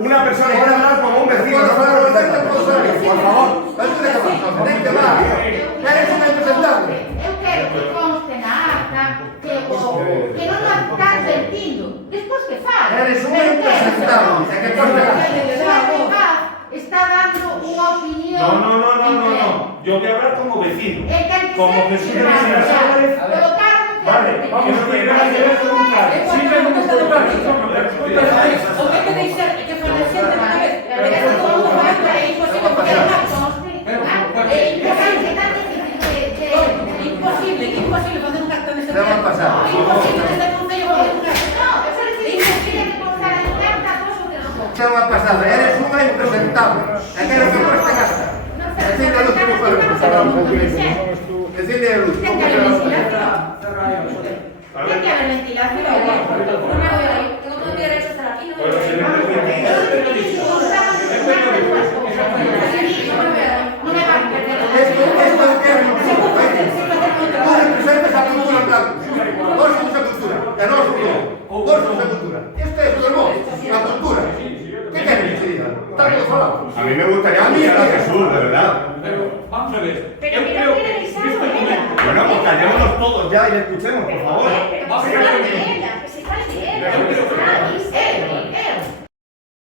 una persona puede hablar como un vecino, no puede hablar por favor. Eres un representante. Eu quero que conste na acta que non o está advertindo. Despois que faz. Eres un representante. Está dando unha opinión. No. Yo voy a hablar como vecino. Como Jesús de Vale, María Álvarez. Vale, Vamos que no tiene nada que ver con un cargo. Simplemente escoltar. O que te deixar que falar xente unha vez. Imposible facer un acto neste Debe pasar. Imposible neste concello facer un acto. Xa unha pasada, eres unha impresentable. E quero que cueste gasta. Decide a luz como fue. Decide a luz como fue. Tiene que haber ventilación. No me voy a ir. Tengo todo mi derecho a estar aquí. Bueno, si me permitís, No me va a perder. Esto es que tú representas a cultura en blanco. Vos somos a cultura. E nós somos. Vos somos a cultura. Este é o nós. A cultura. ¿Qué queréis que diga? Está todo falado. a mí me gustaría escuchar a Jesús, de verdad. Pero, vamos a ver. Pero Eu mira, creo mira, que Lisa, visto el mira. momento. Bueno, pues callémonos todos ya y escuchemos, por favor. Que se fale de ella, que se fale de ella. Eu creo